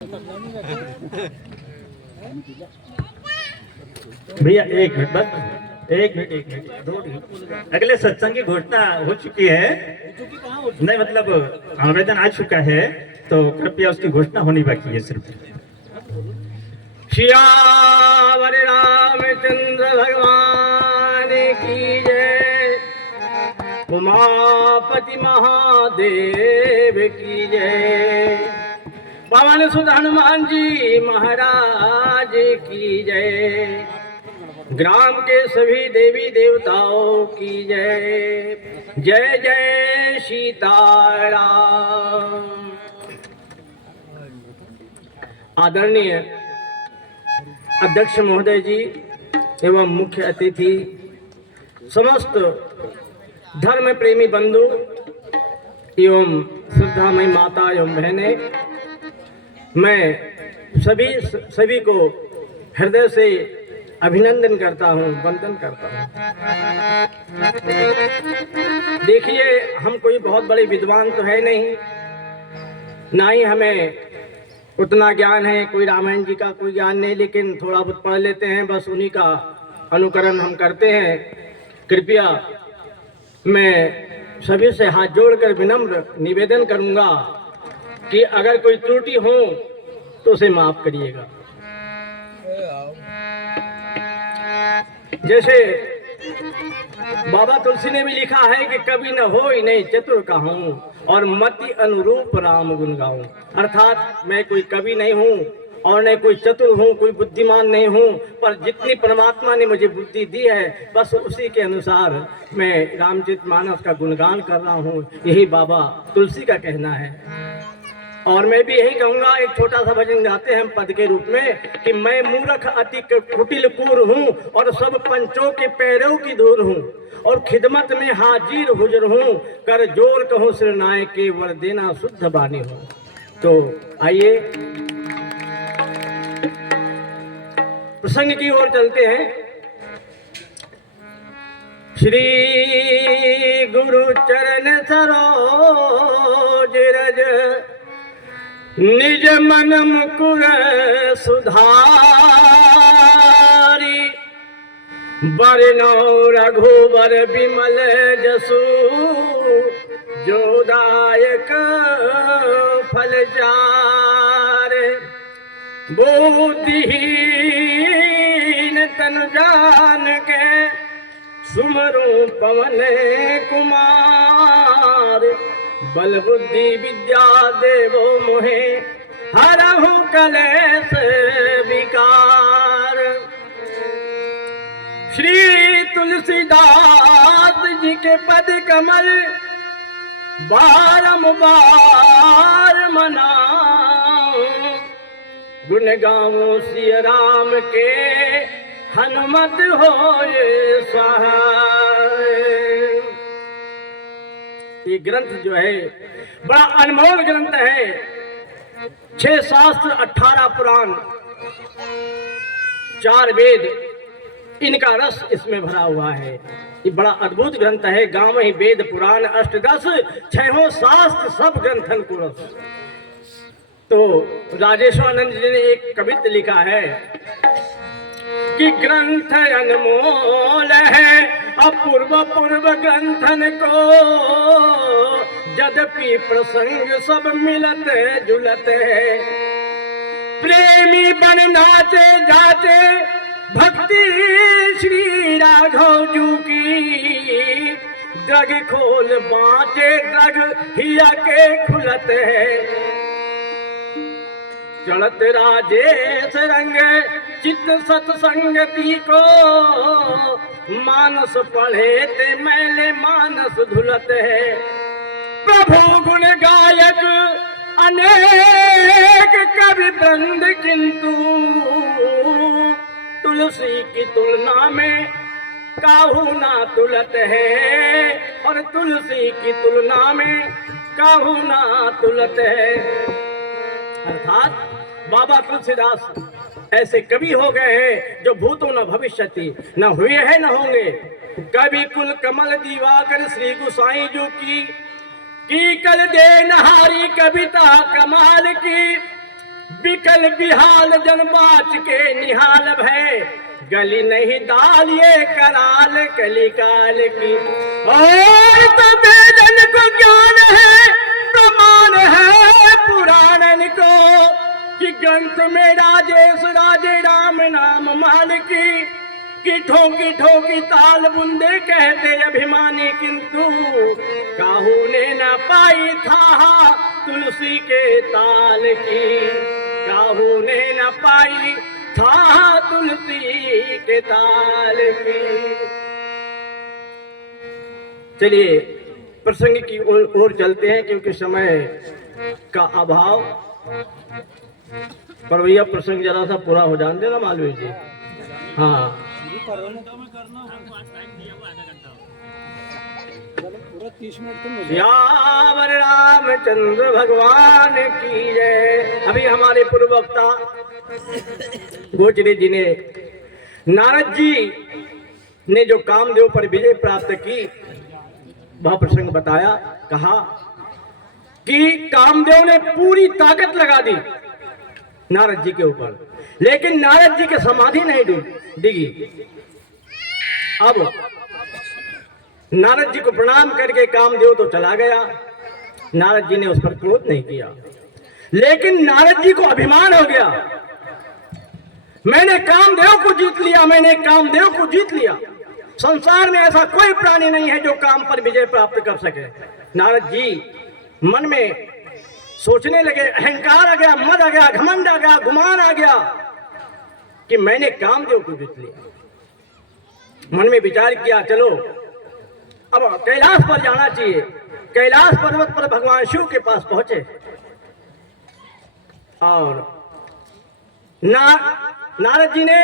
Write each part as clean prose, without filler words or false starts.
भैया एक मिनट बस, एक मिनट 2 मिनट। अगले सत्संग की घोषणा हो चुकी है, नहीं मतलब आवेदन आ चुका है, तो कृपया उसकी घोषणा होनी बाकी है सिर्फ। श्यावर रामचंद्र भगवान की जय, उमापति महादेव की जय, पवन सुत हनुमान जी महाराज की जय, ग्राम के सभी देवी देवताओं की जय। जय जय सीताराम। आदरणीय अध्यक्ष महोदय जी एवं मुख्य अतिथि, समस्त धर्म प्रेमी बंधु एवं श्रद्धामयी माता एवं बहनें, मैं सभी को हृदय से अभिनंदन करता हूँ, वंदन करता हूँ। देखिए, हम कोई बहुत बड़े विद्वान तो है नहीं, ना ही हमें उतना ज्ञान है, कोई रामायण जी का कोई ज्ञान नहीं, लेकिन थोड़ा बहुत पढ़ लेते हैं, बस उन्हीं का अनुकरण हम करते हैं। कृपया मैं सभी से हाथ जोड़कर विनम्र निवेदन करूंगा कि अगर कोई त्रुटि हो तो उसे माफ करिएगा। जैसे बाबा तुलसी ने भी लिखा है कि कभी न हो ही नहीं चतुर कहूं और मति अनुरूप राम गुण गाऊं। अर्थात मैं कोई कवि नहीं हूं और न कोई चतुर हूं, कोई बुद्धिमान नहीं हूं, पर जितनी परमात्मा ने मुझे बुद्धि दी है बस उसी के अनुसार मैं रामचरितमानस का गुणगान कर रहा हूं। यही बाबा तुलसी का कहना है। और मैं भी यही कहूंगा, एक छोटा सा भजन गाते हैं हम पद के रूप में कि मैं मूर्ख अति कुटिल कूर हूँ और सब पंचों के पैरों की धूल हूँ और खिदमत में हाजिर हुजर हूँ, कर जोर कहूँ सिरनाए के वर देना शुद्ध बानी हूँ। तो आइए प्रसंग की ओर चलते हैं। श्री गुरु चरण सरोज रज निज मन मुकुर सुधारी, बरनौ रघुबर विमल जसु जोदायक फल चारे, बुद्धिहीन तन जान के सुमरो पवन कुमार, बल बुद्धि विद्या देवो मोहे हरहु कलेश विकार। श्री तुलसीदास जी के पद कमल बारंबार मनाऊं, गुण गाऊं सिया राम के हनुमत होए सहाय। ये ग्रंथ जो है बड़ा अनमोल ग्रंथ है। 6 शास्त्र 18 पुराण 4 वेद, इनका रस इसमें भरा हुआ है। ये बड़ा अद्भुत ग्रंथ है। गांव ही वेद पुराण अष्टदश, 6 शास्त्र सब ग्रंथन को रस। तो राजेश्वरानंद जी ने एक कवित्त लिखा है कि ग्रंथ अनमोल है अपूर्व पूर्व ग्रंथन को, यद्यपि प्रसंग सब मिलत जुलत है, प्रेमी बन नाचे जाचे भक्ति श्री राघव जू की, द्रग खोल बाँचे द्रग हिया के खुलत है, चढ़त राजेश रंग चित्त सत्संगति को, मानस पढ़े ते मैले मानस धुलत है, प्रभु गुण गायक अनेक कवि वृंद, किंतु तुलसी की तुलना में काहू ना तुलत है, और तुलसी की तुलना में काहू ना तुलत है। अर्थात बाबा तुलसीदास ऐसे कवि हो गए हैं जो भूतो न भविष्यति, न हुए हैं न होंगे। कवि कुल कमल दिवाकर श्री गोसाई जो की कल दे नहारी कविता कमाल की, बिकल बिहाल जन बाच के निहाल भय, गली नहीं दाल ये कराल कली काल की। और तो वेदन को ज्ञान है, प्रमाण है पुराणन को, कि ग्रंथ में राजेश राजे राम नाम माल की ठोकी ठोकी ताल बुंदे कहते अभिमानी, किंतु काहू ने न पाई था तुलसी के ताल की, काहू ने न पाई था तुलसी के ताल की। चलिए प्रसंग की ओर चलते हैं, क्योंकि समय का अभाव। पर भैया प्रसंग जरा सा पूरा हो जान देना मालवीय जी। हाँ श्यावर रामचंद्र भगवान की जय। अभी हमारे पूर्व वक्ता गोचरे जी ने नारद जी ने जो कामदेव पर विजय प्राप्त की वह प्रसंग बताया। कहा कि कामदेव ने पूरी ताकत लगा दी नारद जी के ऊपर, लेकिन नारद जी की समाधि नहीं डिगी। अब नारद जी को प्रणाम करके कामदेव तो चला गया, नारद जी ने उस पर क्रोध नहीं किया, लेकिन नारद जी को अभिमान हो गया, मैंने कामदेव को जीत लिया, मैंने कामदेव को जीत लिया। संसार में ऐसा कोई प्राणी नहीं है जो काम पर विजय प्राप्त कर सके। नारद जी मन में सोचने लगे, अहंकार आ गया, मद आ गया, घमंड आ गया, गुमान आ गया कि मैंने कामदेव को जीत लिया। मन में विचार किया, चलो अब कैलाश पर जाना चाहिए। कैलाश पर्वत पर भगवान शिव के पास पहुंचे और नारद जी ने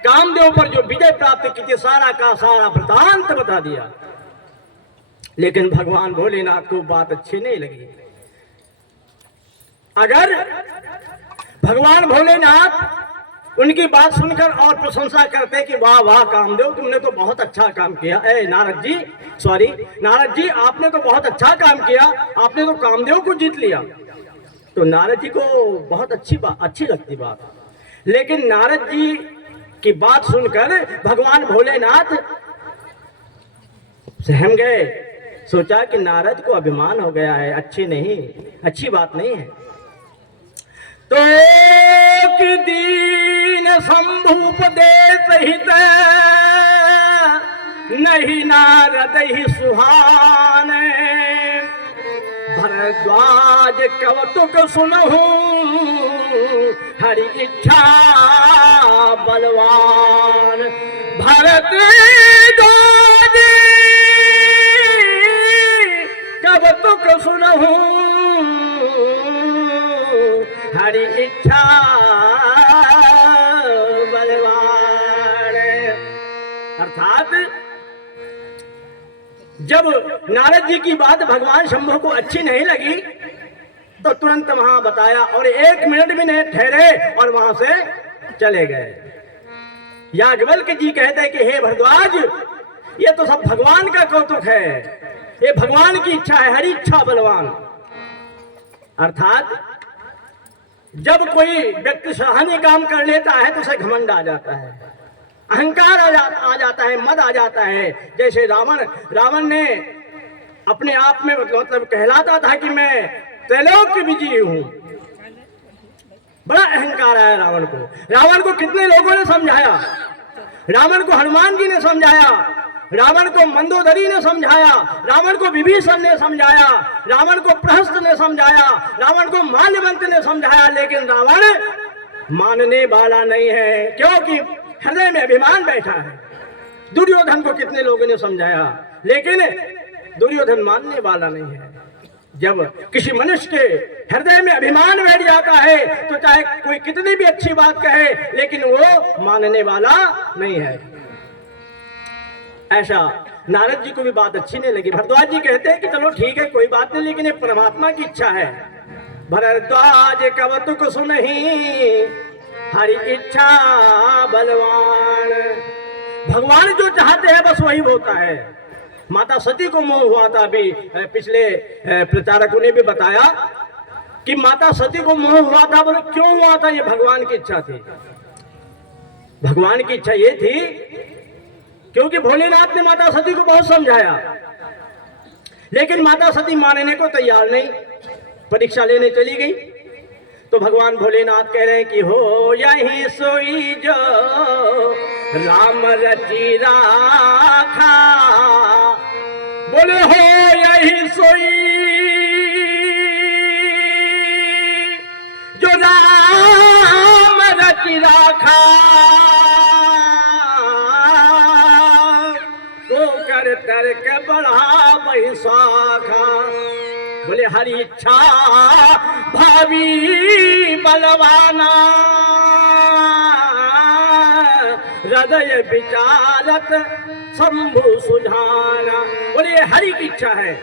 कामदेव पर जो विजय प्राप्त की थी सारा का सारा वृतांत बता दिया, लेकिन भगवान भोलेनाथ को बात अच्छी नहीं लगी। अगर भगवान भोलेनाथ उनकी बात सुनकर और प्रशंसा करते कि वाह वाह कामदेव तुमने तो बहुत अच्छा काम किया, नारद जी आपने तो बहुत अच्छा काम किया, आपने तो कामदेव को जीत लिया, तो नारद जी को बहुत अच्छी लगती बात। लेकिन नारद जी की बात सुनकर भगवान भोलेनाथ सहम गए, सोचा कि नारद को अभिमान हो गया है, अच्छी बात नहीं है। तो कि दीन शंभुपदेश हित नहीं नारद ही सुहान, भरद्वाज कवतुक सुनहु हरि इच्छा बलवान, भरद्वाज कवतुक सुनहु हरि इच्छा बलवान। अर्थात जब नारद जी की बात भगवान शंभु को अच्छी नहीं लगी तो तुरंत वहां बताया और 1 मिनट भी नहीं ठहरे और वहां से चले गए। याज्ञवल्क्य जी कहते हैं कि हे भरद्वाज, ये तो सब भगवान का कौतुक है, ये भगवान की इच्छा है, हरि इच्छा बलवान। अर्थात जब कोई व्यक्ति सराहनीय काम कर लेता है तो उसे घमंड आ जाता है, अहंकार आ जाता है, मद आ जाता है। जैसे रावण ने अपने आप में मतलब कहलाता था कि मैं त्रैलोक्य विजयी हूं, बड़ा अहंकार आया रावण को कितने लोगों ने समझाया, रावण को हनुमान जी ने समझाया, रावण को मंदोदरी ने समझाया, रावण को विभीषण ने समझाया, रावण को प्रहस्त ने समझाया, रावण को माल्यवंत ने समझाया, लेकिन रावण मानने वाला नहीं है, क्योंकि हृदय में अभिमान बैठा है। दुर्योधन को कितने लोगों ने समझाया, लेकिन दुर्योधन मानने वाला नहीं है। जब किसी मनुष्य के हृदय में अभिमान बैठ जाता है तो चाहे कोई कितनी भी अच्छी बात कहे, लेकिन वो मानने वाला नहीं है। ऐसा नारद जी को भी बात अच्छी नहीं लगी। भरद्वाज जी कहते हैं कि चलो ठीक है, कोई बात नहीं, लेकिन ये परमात्मा की इच्छा है। भरद्वाज कवतुक सुनहि हरि इच्छा बलवान। भगवान जो चाहते हैं बस वही होता है। माता सती को मोह हुआ था, अभी पिछले प्रचारकों ने भी बताया कि माता सती को मोह हुआ था। बोले क्यों हुआ था? ये भगवान की इच्छा थी। भगवान की इच्छा ये थी क्योंकि भोलेनाथ ने माता सती को बहुत समझाया, लेकिन माता सती मानने को तैयार नहीं, परीक्षा लेने चली गई। तो भगवान भोलेनाथ कह रहे हैं कि हो यही सोई जो राम रची राखा। बोले हो यही सोई जो राम रची राखा, तो कर तर्क बढ़ा बैसाखा। बोले हरि इच्छा भावी बलवाना, हृदय विचारत शंभु सुझाना। बोले हरि की इच्छा है।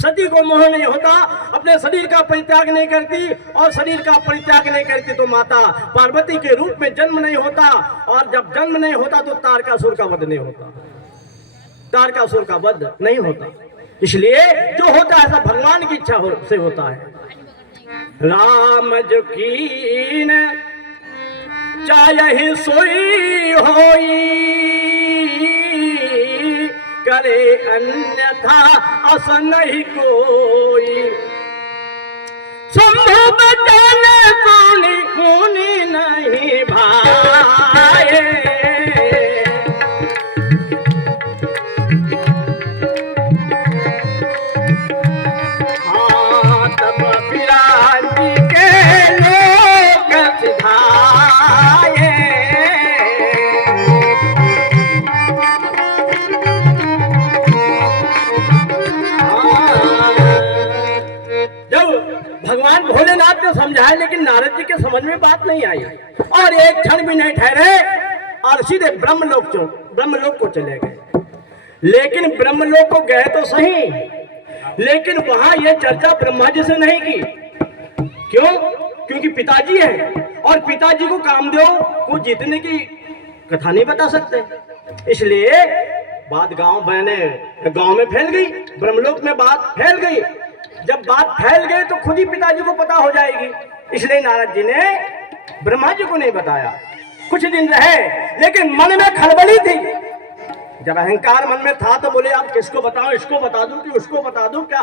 सती को मोह नहीं होता, अपने शरीर का परित्याग नहीं करती, और शरीर का परित्याग नहीं करती तो माता पार्वती के रूप में जन्म नहीं होता, और जब जन्म नहीं होता तो तारकासुर का वध नहीं होता, तारकासुर का वध नहीं होता। इसलिए जो होता है सब भगवान की इच्छा से होता है। राम जो कीन चाहे सोई होई, करे अन्यथा अस नहीं कोई। संभव बचन सुनी मुनि नहीं भाए, भगवान भोलेनाथ ने समझाया, लेकिन नारद जी के समझ में बात नहीं आई, और एक क्षण भी नहीं ठहरे और सीधे ब्रह्मलोक को चले गए। लेकिन ब्रह्मलोक को गए तो सही, लेकिन वहां यह चर्चा ब्रह्मा जी से नहीं की। क्यों? क्योंकि पिताजी है, और पिताजी को कामदेव को जीतने की कथा नहीं बता सकते। इसलिए बात गांव में फैल गई, ब्रह्मलोक में बात फैल गई। जब बात फैल गई तो खुद ही पिताजी को पता हो जाएगी, इसलिए नारद जी ने ब्रह्मा जी को नहीं बताया। कुछ दिन रहे, लेकिन मन में खलबली थी। जब अहंकार मन में था तो बोले आप किसको बताओ, इसको बता दूं कि उसको बता दूं क्या?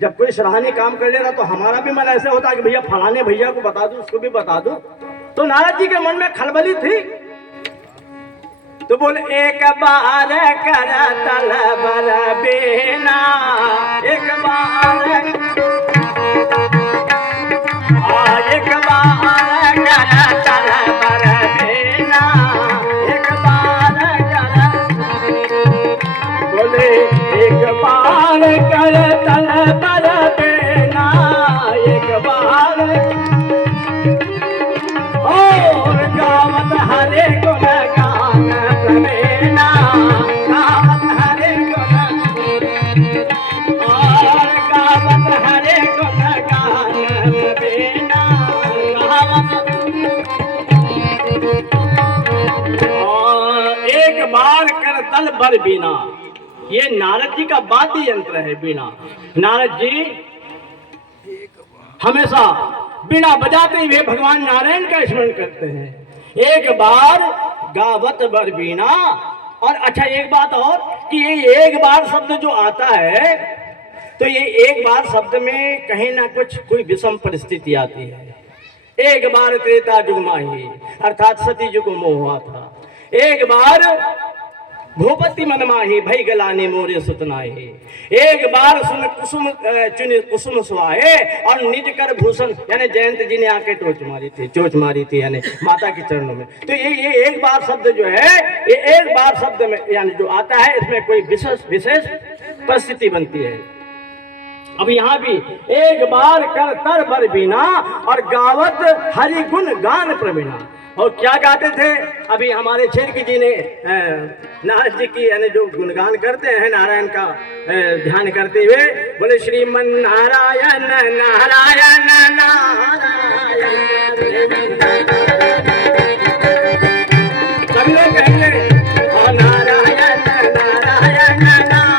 जब कोई सराहनीय काम कर लेगा तो हमारा भी मन ऐसे होता कि भैया फलाने भैया को बता दूं, उसको भी बता दूं। तो नारद जी के मन में खलबली थी, तो बोले एक बार कर तल बर बेना, एक बार कर तल बर बेना, एक बार कर। बोले एक बार कर तल बर बेना, एक बार और गावत हरे गुण गान प्रवेना, गावत हरे गुण और गावत हरे गुण गान प्रवेना, गावत। और एक बार कर तल बर बीना, ये नारद जी का वाद्य यंत्र है बीना। नारद जी हमेशा बीना बजाते हुए भगवान नारायण का स्मरण करते हैं। एक बार गावत बर बीना। और अच्छा एक बात और कि ये एक बार शब्द जो आता है, तो ये एक बार शब्द में कहीं ना कोई विषम परिस्थिति आती है। एक बार त्रेता युग माही, अर्थात सती युग मोह हुआ था। एक बार भूपति मन माही, भई गलाने मोरे सुतनाही। एक बार सुन कुसुम चुन कुसुम सुहाए, और निज कर भूषण, यानी जयंत जी ने आके चोच मारी थी यानी माता के चरणों में। तो ये एक बार शब्द जो है, ये एक बार शब्द में यानी जो आता है, इसमें कोई विशेष परिस्थिति बनती है। अब यहाँ भी एक बार कर तर बर बीना, और गावत हरि गुण गान प्रवीणा। और क्या गाते थे? अभी हमारे छेड़की जी ने नारद जी की यानी जो गुणगान करते हैं नारायण का ध्यान करते हुए, बोले श्रीमन नारायण नारायण नारायण। सभी लोग कहेंगे नारायण नारायण नारायण।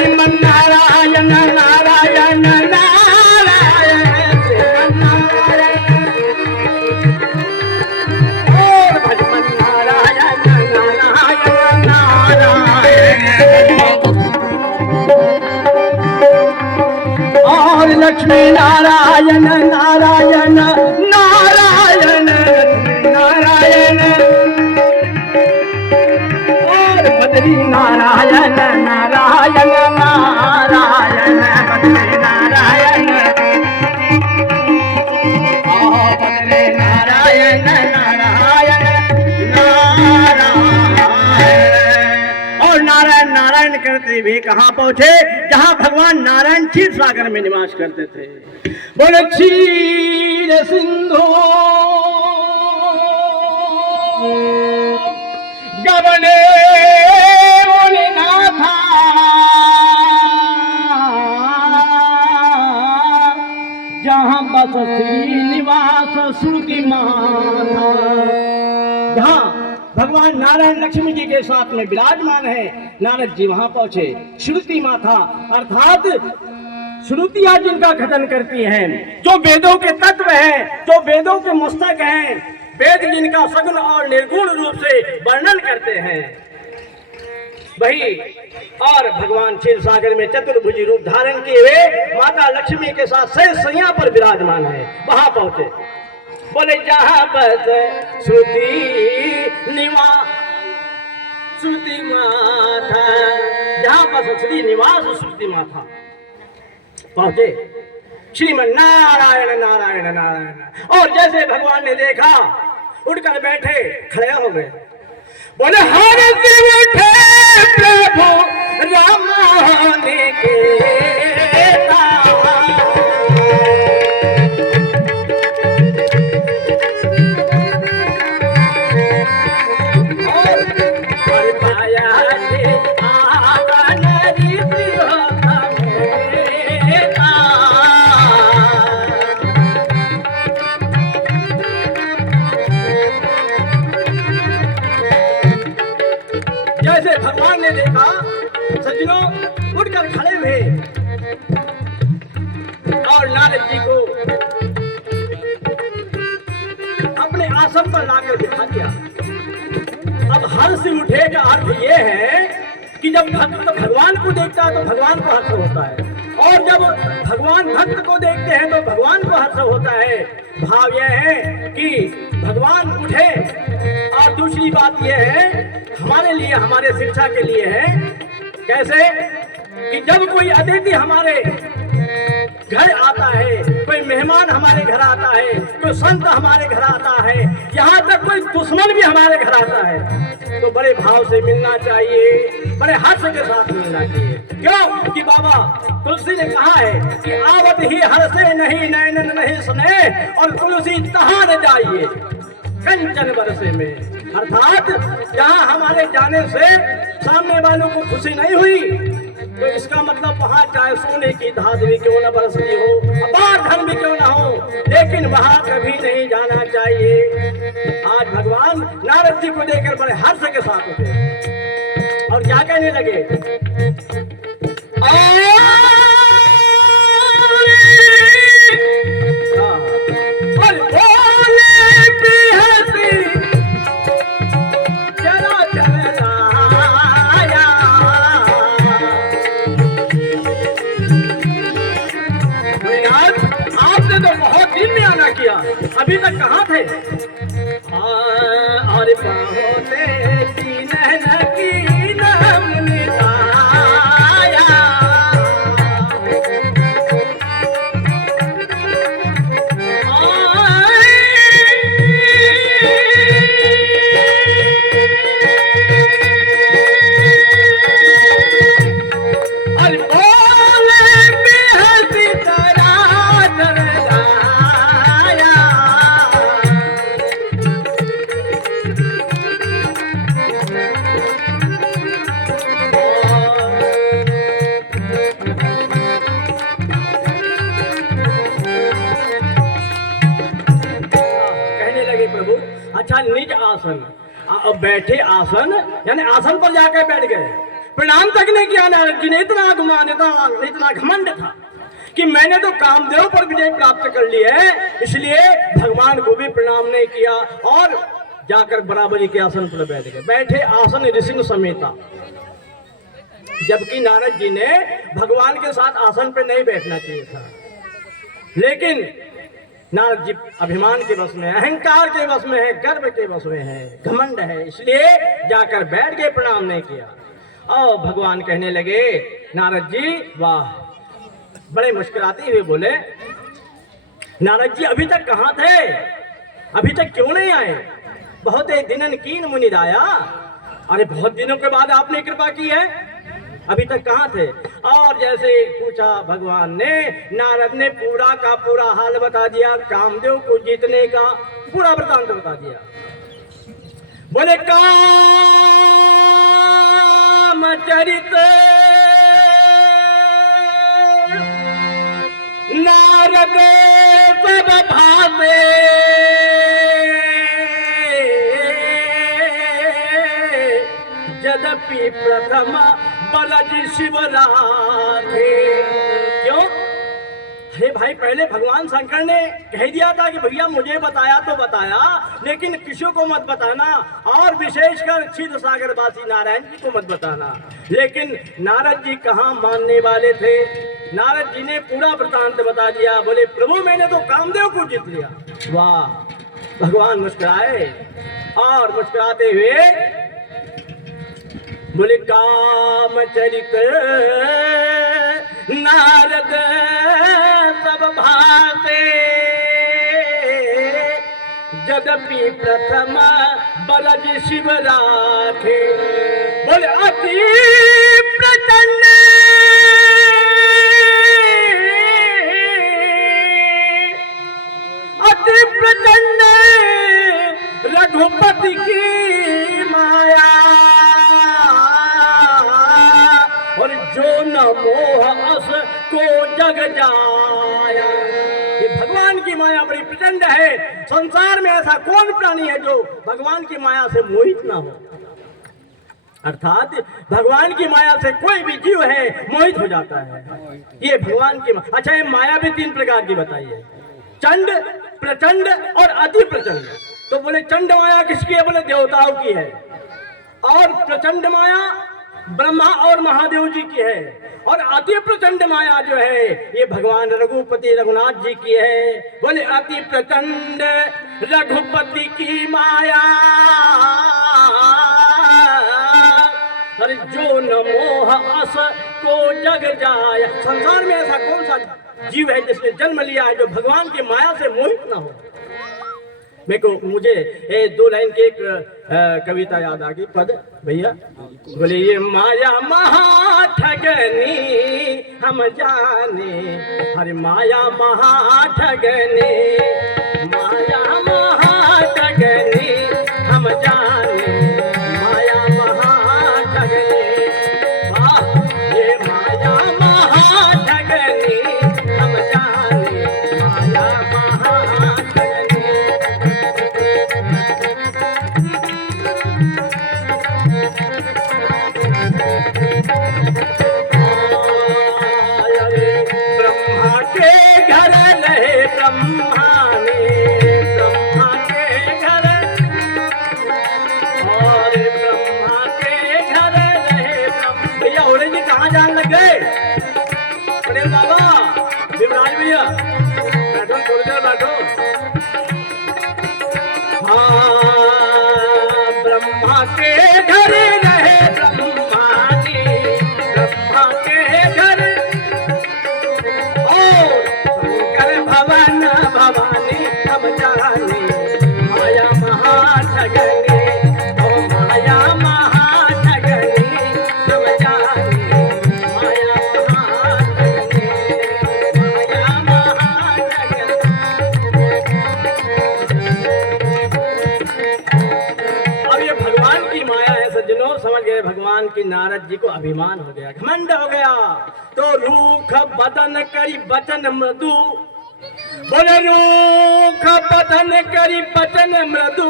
श्रीमन्नारायण नारायण नारायण श्रीमन्नारायण और भगवन्नारायण नारायण नारायण और लक्ष्मी नारायण नारायण नारायण नारायण और बद्री नारायण नारायण नारायण बद्री नारायण बद्री नारायण नारायण नारायण और नारायण नारायण करते हुए कहाँ पहुंचे? जहाँ भगवान नारायण क्षीर सागर में निवास करते थे। बोले क्षीर सिंधु गबने मुनिनाथा जहाँ बस श्रीनिवास श्रुति माता, जहाँ भगवान नारायण लक्ष्मी जी के साथ में विराजमान है। नारद जी वहां पहुंचे। श्रुति माता अर्थात श्रुतियां जिनका कथन करती हैं, जो वेदों के तत्व हैं, जो वेदों के मस्तक हैं, वेद जिनका सगुण और निर्गुण रूप से वर्णन करते हैं, वही और भगवान क्षीर सागर में चतुर्भुजी रूप धारण किए हुए माता लक्ष्मी के साथ शेष सैया पर विराजमान है। वहां पहुंचे। बोले जहाँ बस श्रुति निवास श्रुति माता, जहाँ बस श्री निवास श्रुति माता पहुंचे। श्रीमन्नारायण नारायण नारायण और जैसे भगवान ने देखा उठकर बैठे, खड़े हो गए। बोले हर दिल उठे प्रभु रमाने के जैसे भगवान ने देखा, सज्जनों उठकर खड़े हुए और नारद जी को अपने आसन पर लाकर बिठा दिया। अब हर्ष उठे का अर्थ ये है कि जब भक्त भगवान को देखता है तो भगवान को हर्ष होता है, और जब भगवान भक्त को देखते हैं तो भगवान को हर्ष होता है। भाव यह है कि भगवान उठे। और दूसरी बात यह है हमारे लिए, हमारे शिक्षा के लिए है। कैसे कि जब कोई अतिथि हमारे घर आता है, कोई मेहमान हमारे घर आता है, कोई संत हमारे घर आता है, यहाँ तक कोई दुश्मन भी हमारे घर आता है, तो बड़े भाव से मिलना चाहिए, बड़े हर्ष के साथ मिलना चाहिए। क्यों कि बाबा तुलसी ने कहा है कि आवत ही हर्षे नहीं नैनन नहीं सुने, और तुलसी तहाँ न जाइए कंचन बरसे में। अर्थात जहाँ हमारे जाने से सामने वालों को खुशी नहीं हुई, तो इसका मतलब वहाँ चाहे सोने की धात भी क्यों न बरसती हो, अपार धन भी क्यों न हो, लेकिन वहाँ कभी नहीं जाना चाहिए। आज भगवान नारद जी को देखकर बड़े हर्ष के साथ उठे और क्या कहने लगे? अभी तक कहाँ थे? और पहुँचे सीनन की नम निसाया। और बोले बेहसी तरह अच्छा निज आसन, अब बैठे आसन यानी आसन पर जाकर बैठ गए। प्रणाम तक नहीं किया नारद जी ने। इतना गुमान, इतना घमंड था कि मैंने तो कामदेव पर विजय प्राप्त कर ली है, इसलिए भगवान को भी प्रणाम नहीं किया और जाकर बराबरी के आसन पर बैठ गए। बैठे आसन ऋषि समेता, जबकि नारद जी ने भगवान के साथ आसन पर नहीं बैठना चाहिए था, लेकिन नारद जी अभिमान के वश में, अहंकार के वश में है, गर्व के वश में है, घमंड है, इसलिए जाकर बैठ गए, प्रणाम नहीं किया। और भगवान कहने लगे, नारद जी वाह, बड़े मुस्कुराते हुए बोले, नारद जी अभी तक कहाँ थे, अभी तक क्यों नहीं आए? बहुत दिनन कीन मुनिराया, अरे बहुत दिनों के बाद आपने कृपा की है, अभी तक कहाँ थे? और जैसे पूछा भगवान ने, नारद ने पूरा का पूरा हाल बता दिया, कामदेव को जीतने का पूरा वृतांत बता दिया। बोले कामचरित नारद सब भाते, यद्यपि प्रथम बलज शिवराधे। क्यों? अरे भाई, पहले भगवान शंकर ने कह दिया था कि भैया मुझे बताया तो बताया, लेकिन किसी को मत बताना, और विशेषकर क्षीर सागर वासी नारायण जी को मत बताना। लेकिन नारद जी कहाँ मानने वाले थे? नारद जी ने पूरा वृतांत बता दिया। बोले प्रभु मैंने तो कामदेव को जीत लिया। वाह! भगवान मुस्कुराए और मुस्कुराते हुए बोले कामचरित नारद सब भाते, यद्यपि प्रथम बलज शिवराधे। बोले अति प्रचंड रघुपति की माया, और जो न मोह अस को जग जाया। ये भगवान की माया बड़ी प्रचंड है। संसार में ऐसा कौन प्राणी है जो भगवान की माया से मोहित ना हो? अर्थात भगवान की माया से कोई भी जीव है मोहित हो जाता है। ये भगवान की माया। अच्छा, ये माया भी तीन प्रकार की बताई है, चंड, प्रचंड और अति प्रचंड। तो बोले चंड माया किसकी है? बोले देवताओं की है। और प्रचंड माया ब्रह्मा और महादेव जी की है। और अति प्रचंड माया जो है ये भगवान रघुपति रघुनाथ जी की है। बोले अति प्रचंड रघुपति की माया, अरे जो न मोह अस को जग जाय। संसार में ऐसा कौन सा जीव है जिसने जन्म लिया है जो भगवान की माया से मोहित ना हो? मुझे दो लाइन की एक कविता याद आ गई, पद भैया। बोले ये माया महा ठगनी हम जाने, अरे माया महा ठगनी, माया महा ठगनी हम जाने, माया महा ठगनी। ये माया महा ठगनी हम जाने, माया महा ठगनी। ब्रह्मा के घर रहे ब्रह्मा ने, ब्रह्मा के घर, और ब्रह्मा के घर रहे ब्रह्मा। भैया होले जी कहाँ जान लग गए? पटेल बाबा, विमराज भैया बैठो, थोड़ी देर बैठो। हाँ, ब्रह्मा के घर रहे ब्रह्मा ने, ब्रह्मा के घर, और शंकर भवन भवानी हम जाने, माया महा ठगनी, ओ माया महा ठगनी हम जाने, माया महा ठगनी, माया महा ठगनी। अब ये भगवान की माया है सज्जनों, समझ गए? भगवान की नारद जी को अभिमान हो गया, घमंड हो गया। तो रूख बदन करी बचन मृदु, बोले रूख बदन करी बचन मृदु,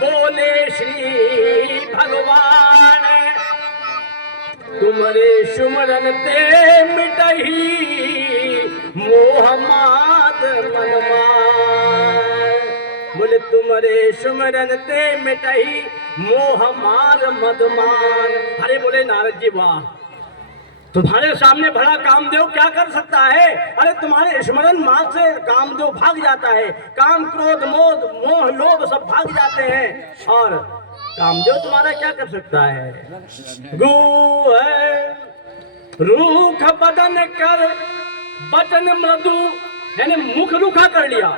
बोले श्री भगवान तुम्हारे सुमरन ते मिटही मोह माद मन मार। बोले तुम्हारे सुमरन ते मिटही मोह मार मद मान। अरे बोले नारद जी वाह, तुम्हारे सामने भला कामदेव क्या कर सकता है? अरे तुम्हारे स्मरण मात्र से कामदेव भाग जाता है, काम क्रोध मोद मोह लोभ सब भाग जाते हैं, और कामदेव तुम्हारा क्या कर सकता है? गु है रूख बदन कर बचन मृदु, यानी मुख रूखा कर लिया।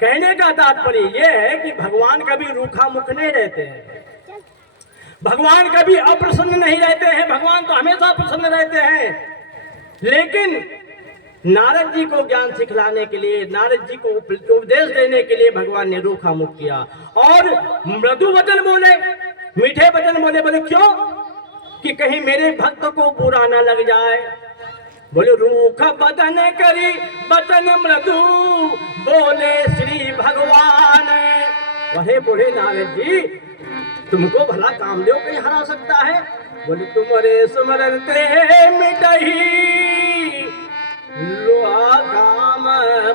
कहने का तात्पर्य यह है कि भगवान कभी रूखा मुख नहीं रहते हैं, भगवान कभी अप्रसन्न नहीं रहते हैं, भगवान तो हमेशा प्रसन्न रहते हैं। लेकिन नारद जी को ज्ञान सिखलाने के लिए, नारद जी को उपदेश देने के लिए भगवान ने रूखा मुख किया और मृदु वचन बोले, मीठे वचन बोले। बोले क्यों? कि कहीं मेरे भक्त को बुरा ना लग जाए। बोले रूख बदन करी बचन मृदु बोले श्री भगवान। वहे बोले नारद जी, तुमको भला कामदेव कहीं हरा सकता है? बोले तुम्हारे सुमरन ते मिटही लोहा काम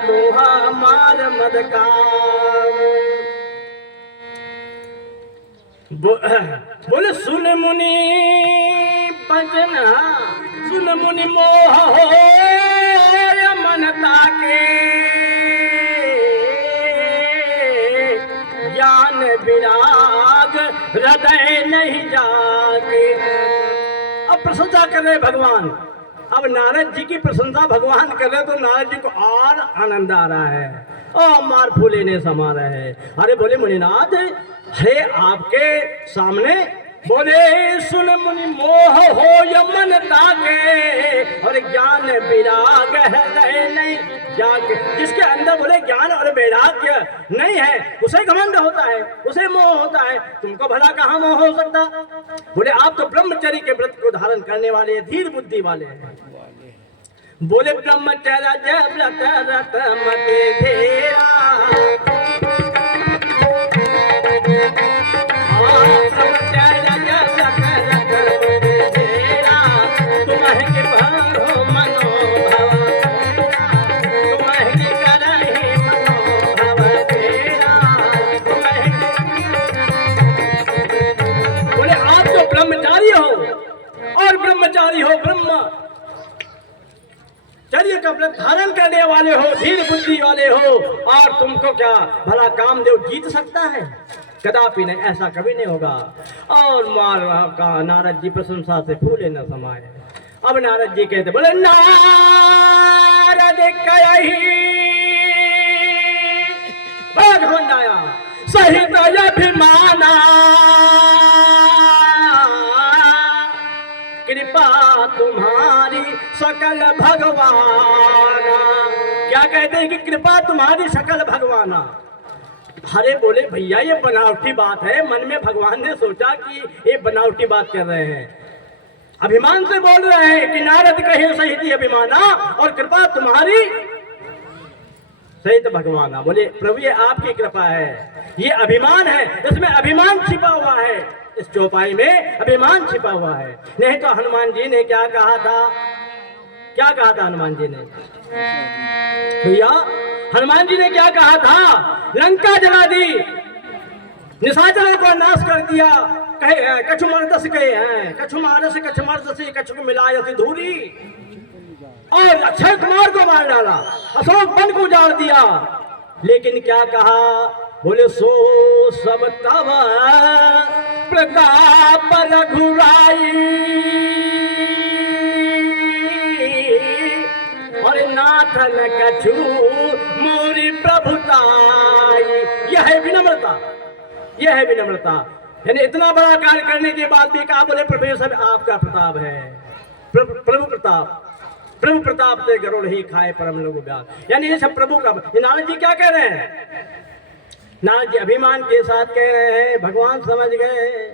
मोहा मार मद काम। बोले सुन मुनि बचन, सुन मुनि मोह हो मनता के ज्ञान विराग हृदय नहीं जागे। अब प्रशंसा कर रहे भगवान, अब नारद जी की प्रशंसा भगवान कर रहे तो नारद जी को और आनंद आ रहा है और मार फूले ने समा रहे हैं। अरे बोले मुनिनाथ, हे आपके सामने बोले सुन मुनि मोह हो यमन ताके और ज्ञान विराग है नहीं जाके। जिसके अंदर बोले ज्ञान और वैराग्य नहीं है उसे घमंड होता है, उसे मोह होता है, तुमको भला कहाँ मोह हो सकता? बोले आप तो ब्रह्मचर्य के व्रत को धारण करने वाले धीर बुद्धि वाले हैं। बोले ब्रह्मचर्य जय व्रत रत मते घेरा, ब्रह्मचारी हो, ब्रह्म चर्य का व्रत धारण करने वाले हो, धीर बुद्धि वाले हो, और तुमको क्या भला कामदेव जीत सकता है? कदापि नहीं, ऐसा कभी नहीं होगा। और नारद जी प्रशंसा से फूले न समाये। अब नारद जी कहते बोले नारद कही भगवंडाया सहित अभिमाना कृपा तुम्हारी सकल भगवाना। क्या कहते हैं कि कृपा तुम्हारी सकल भगवाना। अरे बोले भैया ये बनावटी बात है, मन में भगवान ने सोचा कि ये बनावटी बात कर रहे हैं, अभिमान से बोल रहे हैं कि नारद कहे सहित अभिमाना और कृपा तुम्हारी सहित भगवाना। बोले प्रभु ये आपकी कृपा है, ये अभिमान है, इसमें अभिमान छिपा हुआ है, इस चौपाई में अभिमान छिपा हुआ है। नहीं तो हनुमान जी ने क्या कहा था? क्या कहा था हनुमान जी ने? भैया हनुमान जी ने क्या कहा था? लंका जला दी, निशाचरों को नाश कर दिया, कहे कछु मर्दस कहे हैं, कछु मारस कछु मर्दसी कछु मिलायसी धूरी, और अक्षय कुमार को मार डाला, अशोक वन को उजाड़ दिया। लेकिन क्या कहा? बोले सो सब तब प्रताप रघुराई और नाथ न कछु मोरी प्रभुताई। यह है विनम्रता, यह है विनम्रता। यानी इतना बड़ा कार्य करने के बाद भी कहा बोले प्रभु सब आपका प्रताप है, प्रभु प्रताप, प्रभु प्रताप से गरुड़ ही खाए परम लोग ब्याज। यानी ये सब प्रभु का। नारद जी क्या कह रहे हैं? नारद जी अभिमान के साथ कह रहे हैं, भगवान समझ गए।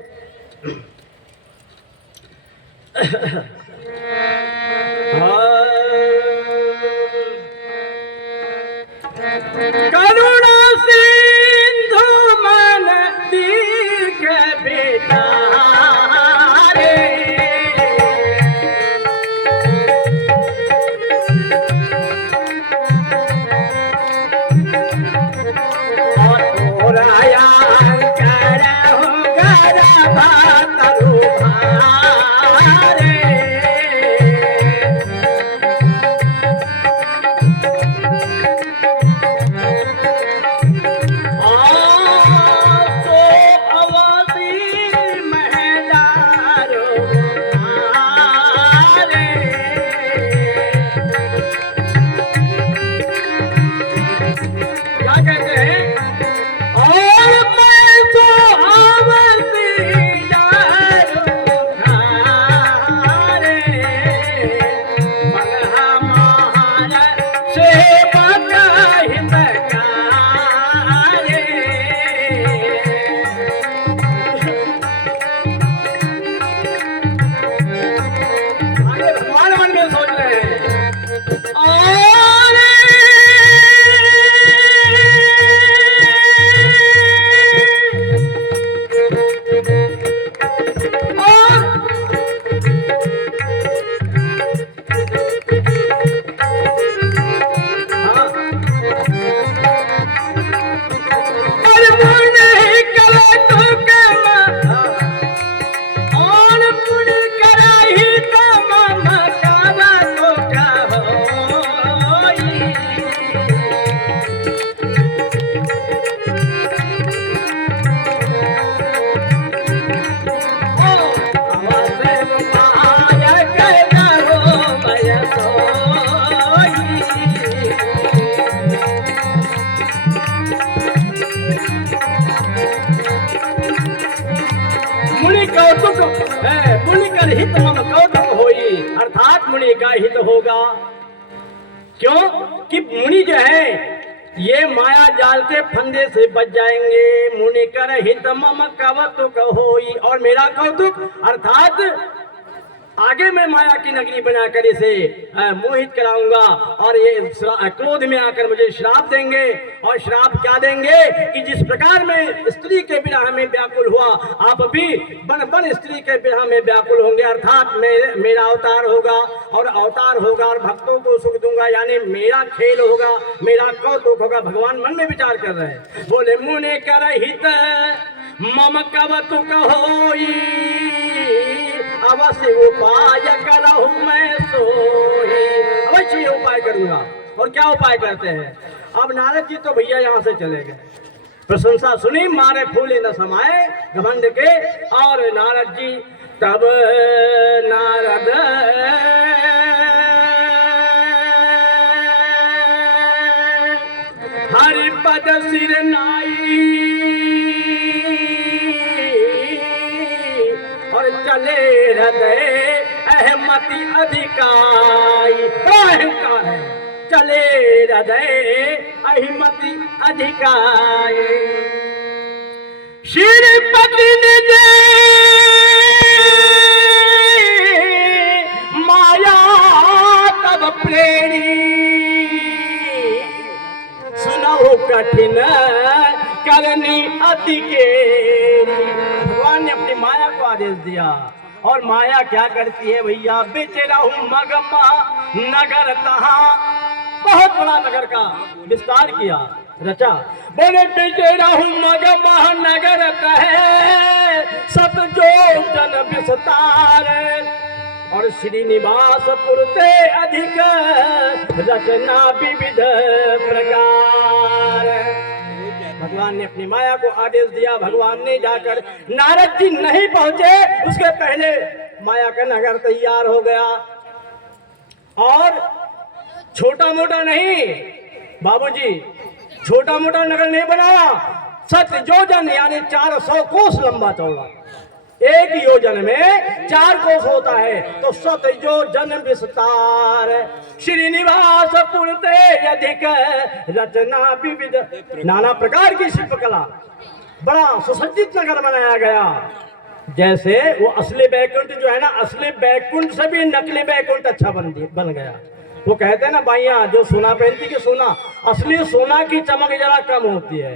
करुणा सिंधु मन दीख बेटा रे भातरु भारे सो अवधि महदारो भारे क्या कहते हैं और मैं तो अवधि डारो भारे बलहा महारा सेवा का हितकारे आगे भगवान मन में सोच रहे हैं मुनि कौतुक मुनि कर हित मम कौतुक होई अर्थात मुनि का हित होगा। क्यों कि मुनि जो है ये माया जाल के फंदे से बच जाएंगे। मुनि कर हित मम कौतुक होई और मेरा कौतुक अर्थात आगे मैं माया की नगरी बनाकर इसे मोहित कराऊंगा और ये क्रोध में आकर मुझे श्राप देंगे। और श्राप क्या देंगे कि जिस प्रकार मैं स्त्री के विरह में व्याकुल हुआ आप भी बन बन स्त्री के विरह में व्याकुल होंगे। अर्थात मेरा अवतार होगा और अवतार होगा और भक्तों को सुख दूंगा, यानी मेरा खेल होगा, मेरा कौतुक होगा। भगवान मन में विचार कर रहे हैं। बोले मुने कर हित मम कवतुक होई अवश्य उपाय करहु मैं सोई। अवश्य उपाय करूंगा। और क्या उपाय करते हैं? अब नारद जी तो भैया यहाँ से चले गए। प्रशंसा सुनी मारे फूले न समाये घमंड के। और नारद जी तब नारद हरिपद सिर नाई और चले हृदय अहमति अधिकारी। अहंकार है। चले हृदय अहिमति अधिकारी। श्रीपति निज माया तब प्रेरी सुनो कठिन करनी अति केरी। भगवान ने अपनी माया को आदेश दिया। और माया क्या करती है भैया? बेचे रहूं मगमा नगर तहा। बहुत बड़ा नगर का विस्तार किया रचा। बोले बेचे रहूं मगमा नगर तहे सत जो जन विस्तार। और श्रीनिवास पुरते अधिक रचना विविध प्रकार। भगवान ने अपनी माया को आदेश दिया। भगवान ने जाकर नारद जी नहीं पहुंचे उसके पहले माया का नगर तैयार हो गया। और छोटा मोटा नहीं बाबूजी, छोटा मोटा नगर नहीं बनाया। सत योजन यानी 400 कोस लंबा चौड़ा। एक योजन में 4 कोस होता है तो सत योजन विस्तार। श्रीनिवास पुरते अधिक रचना विविध। नाना प्रकार की शिल्पकला, बड़ा सुसज्जित नगर बनाया गया। जैसे वो असली बैकुंठ जो है ना, असली बैकुंठ से भी नकली बैकुंठ अच्छा बन गया। वो कहते हैं ना बाइयां जो सोना पहनती कि सोना, असली सोना की चमक जरा कम होती है।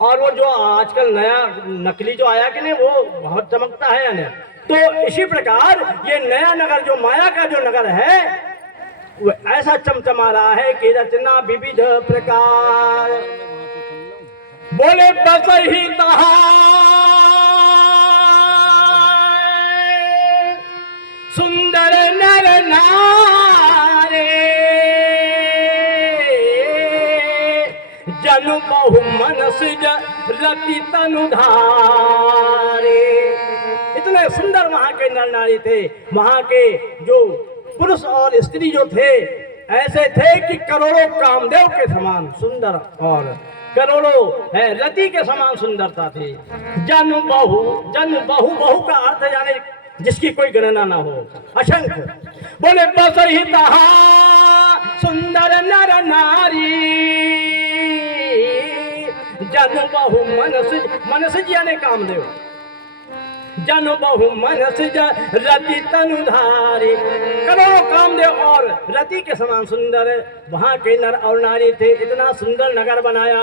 और वो जो आजकल नया नकली जो आया कि नहीं वो बहुत चमकता है यानी। तो इसी प्रकार ये नया नगर जो माया का जो नगर है वो ऐसा चमचमा रहा है कि रचना विविध प्रकार। बोले बस ही तहा बहु मन सिज रति तनु धारे। इतने सुंदर वहां के नर नारी थे, वहां के जो पुरुष और स्त्री जो थे ऐसे थे कि करोड़ों कामदेव के समान सुंदर और करोड़ों है रति के समान सुंदरता थी। जन बहु बहु का अर्थ जाने जिसकी कोई गणना ना हो, असंख्य। बोले बस ही तहा सुंदर नर नारी, जन बहु मनसिज यानी कामदेव, जन बहु मनसिज रति तनुधारी। करोड़ों कामदेव और रति के समान सुंदर वहां के नर और नारी थे। इतना सुंदर नगर बनाया।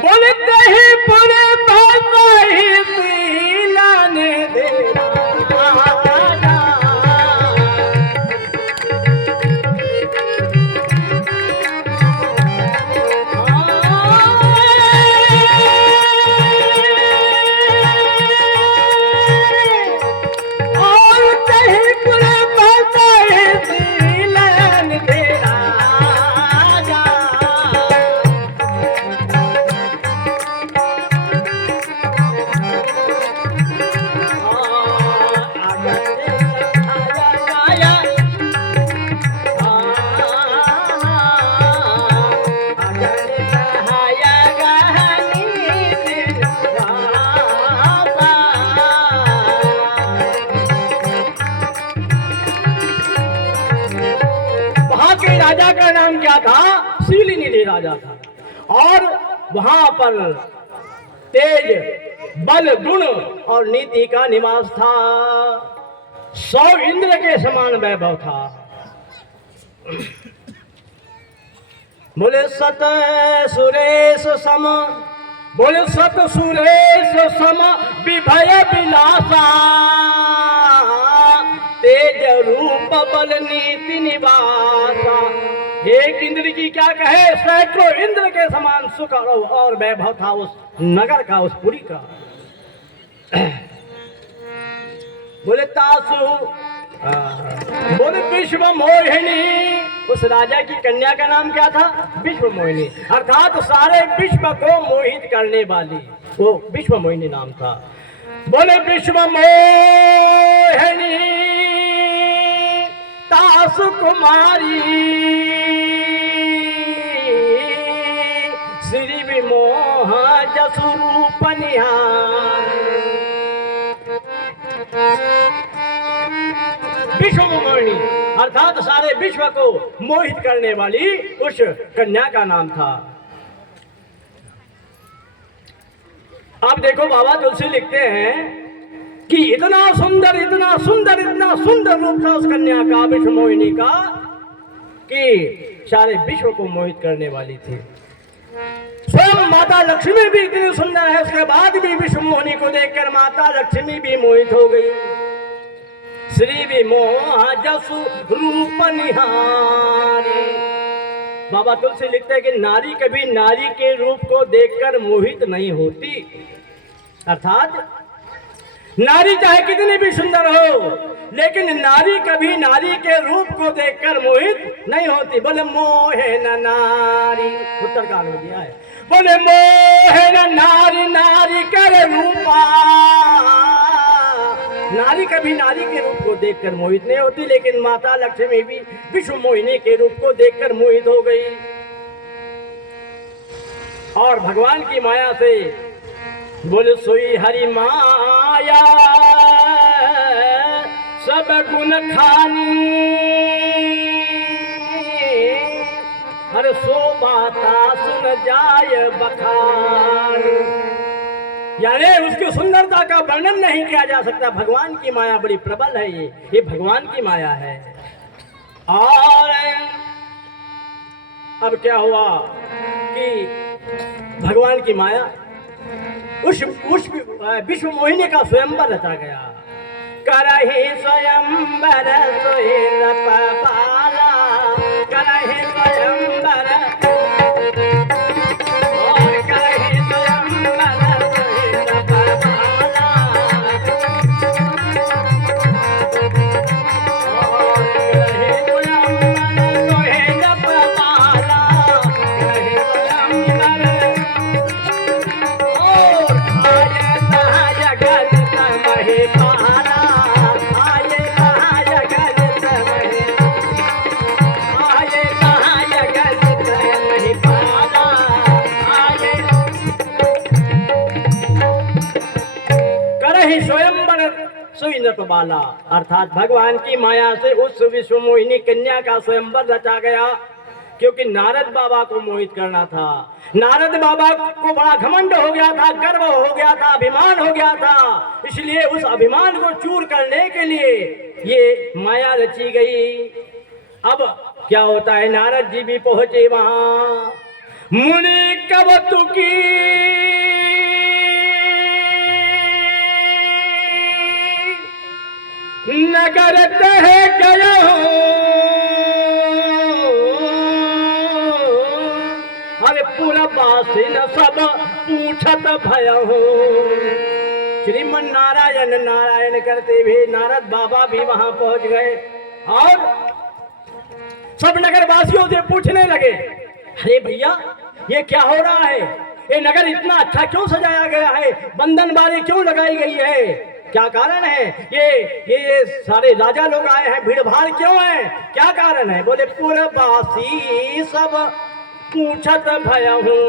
बोलते ही पूरे लाने दे राजा का नाम क्या था? शीलनिधि राजा था। और वहां पर तेज बल गुण और नीति का निवास था। 100 इंद्र के समान वैभव था। बोले सत सुरेश सम, बोले सत सुरेश सम विभय विलासा, तेज रूप बल नीति निवासा। एक इंद्र की क्या कहे, सैकड़ों इंद्र के समान सुख और वैभव था उस नगर का, उस पुरी का। बोले तासु बोले विश्व मोहिनी, उस राजा की कन्या का नाम क्या था? विश्व मोहिनी, अर्थात सारे विश्व को मोहित करने वाली, वो विश्व मोहिनी नाम था। बोले विश्व मोहिनी तासु कुमारी, श्री विमोह जसु रूप निहार। विश्व मोहिनी अर्थात सारे विश्व को मोहित करने वाली उस कन्या का नाम था। अब देखो बाबा तुलसी लिखते हैं कि इतना सुंदर इतना सुंदर इतना सुंदर रूप था उस कन्या का, विश्व मोहिनी का, कि सारे विश्व को मोहित करने वाली थी। स्वयं माता लक्ष्मी भी इतनी सुंदर है, उसके बाद भी विश्व मोहिनी को देखकर माता लक्ष्मी भी मोहित हो गई। श्री विमोह जसु रूप निहारी। बाबा तुलसी लिखते हैं कि नारी कभी नारी के रूप को देखकर मोहित नहीं होती, अर्थात नारी चाहे कितनी भी सुंदर हो, लेकिन नारी कभी नारी के रूप को देखकर मोहित नहीं होती। बोले मोहे न नारी, उत्तरकांड में दिया है। बोले मोहे न नारी नारी कर रूपा, नारी कभी नारी के रूप को देखकर मोहित नहीं होती, लेकिन माता लक्ष्मी भी विश्व मोहिनी के रूप को देखकर मोहित हो गई। और भगवान की माया से बोले सोई हरि माया सब गुण खानी, हर सो बाता सुन जाय बखान। यानी उसकी सुंदरता का वर्णन नहीं किया जा सकता। भगवान की माया बड़ी प्रबल है, ये भगवान की माया है। और अब क्या हुआ कि भगवान की माया उस विश्व मोहिनी का स्वयंवर रचा गया। करहि स्वयंवर सोई पाला, करहि स्वयंवर कोई न पाला। अर्थात भगवान की माया से उस विश्व मोहिनी कन्या का स्वयंवर रचा गया, क्योंकि नारद बाबा को मोहित करना था। नारद बाबा को बड़ा घमंड हो गया था, गर्व हो गया था, अभिमान हो गया था, इसलिए उस अभिमान को चूर करने के लिए ये माया रची गई। अब क्या होता है, नारद जी भी पहुंचे वहां। मुनि कवतुकी नगर तह गया अरे पूरा बासिन सब पूछत भय हो। श्रीमन नारायण नारायण करते हुए नारद बाबा भी वहां पहुंच गए और सब नगर वासियों से पूछने लगे, अरे भैया ये क्या हो रहा है, ये नगर इतना अच्छा क्यों सजाया गया है, बंधन बारी क्यों लगाई गई है, क्या कारण है, ये सारे राजा लोग आए हैं, भीड़ भाड़ क्यों है, क्या कारण है। बोले पुरवासी सब पूछत भय हूँ।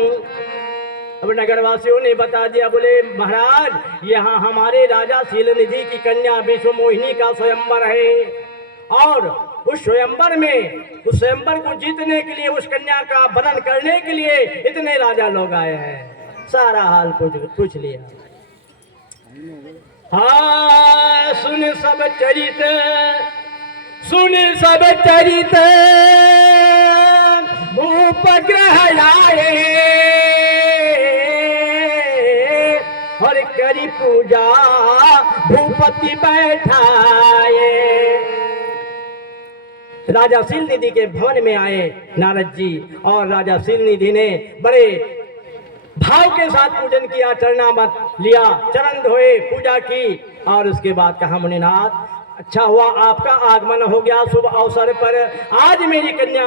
अब नगरवासियों ने बता दिया, बोले महाराज यहाँ हमारे राजा शीलनिधि की कन्या विश्व मोहिनी का स्वयंवर है और उस स्वयंवर को जीतने के लिए, उस कन्या का वरण करने के लिए इतने राजा लोग आए हैं। सारा हाल पूछ लिया। हाँ सुन सब चरित भूपग्रह आए और करी पूजा भूपति बैठाए। राजा शीलनिधि के भवन में आए नारद जी और राजा शीलनिधि ने बड़े भाव के साथ पूजन किया, चरणामत लिया, चरण धोए, पूजा की और उसके बाद कहा, मुनिनाथ अच्छा हुआ आपका आगमन हो गया शुभ अवसर पर। आज मेरी कन्या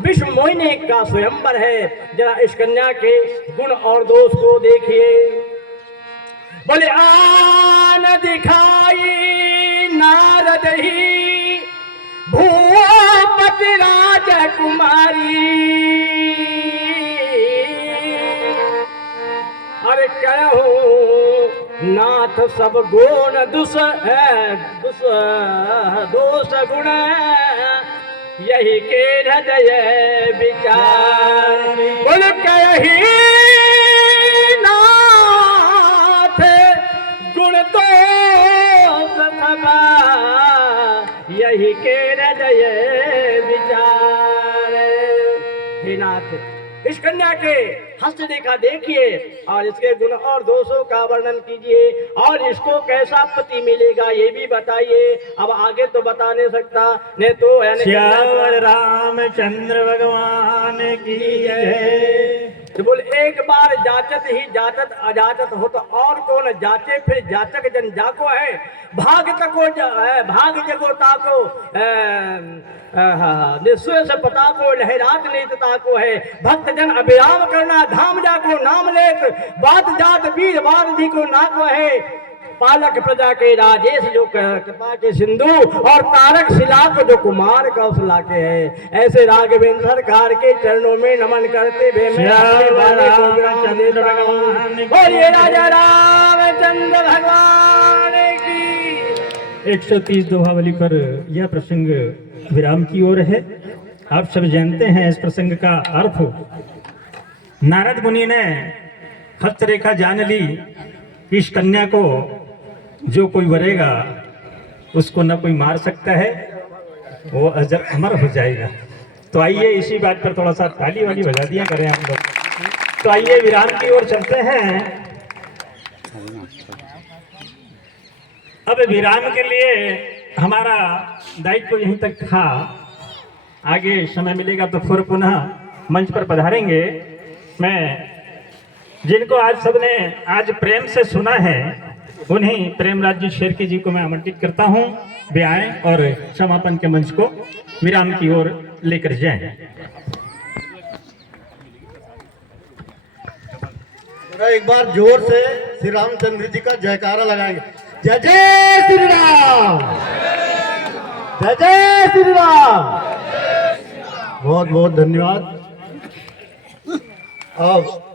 विश्व मोहिनी का स्वयंवर है, जरा इस कन्या के गुण और दोष को देखिए। बोले आन दिखाई नारद ही भूपति राजकुमारी, अरे कहो नाथ सब गुण दोष गुण यही के हृदय विचार। बोल कही नाथ गुण दोष यही के हृदय विचार। हे नाथ इस कन्या के हस्त रेखा देखिए और इसके गुण और दोषों का वर्णन कीजिए और इसको कैसा पति मिलेगा ये भी बताइए। अब आगे तो बता नहीं सकता, नहीं तो श्याम रामचंद्र भगवान की जय। तो बोले एक बार जाचत ही जाचत अजाचत हो तो और कौन जाचे, फिर जाचक जन जाको है, भाग तको भाग जगो ताको निश्चय से पता को लहरात नेतता को है, भक्त जन अभिराम करना धाम जाको नाम लेत, बात जात वीर वारधि को नाको है, पालक प्रजा के राजेश जो कृपा के सिंधु और तारक शिला को जो कुमार कौशला के है। ऐसे राघवेंद्र सरकार के चरणों में नमन करते हुए मैं अपने वाले को विराम देता हूं। बोलिए राजा रामचंद्र भगवान की। 130 दोहावली पर यह प्रसंग विराम की ओर है। आप सब जानते हैं इस प्रसंग का अर्थ। नारद मुनि ने हस्तरेखा जान ली, इस कन्या को जो कोई वरेगा उसको न कोई मार सकता है, वो अजर अमर हो जाएगा। तो आइए इसी बात पर थोड़ा सा ताली वाली बजा दिया करें हम लोग। तो आइए विराम की ओर चलते हैं। अब विराम के लिए हमारा दायित्व यहीं तक था, आगे समय मिलेगा तो फिर पुनः मंच पर पधारेंगे। मैं जिनको आज सबने आज प्रेम से सुना है उन्हीं प्रेमराज जी शेरकी जी को मैं आमंत्रित करता हूं, वे आए और समापन के मंच को विराम की ओर लेकर जाएं। एक बार जोर से श्री रामचंद्र जी का जयकारा लगाएंगे। जय जय श्री राम, जय जय श्री राम। बहुत बहुत धन्यवाद। अब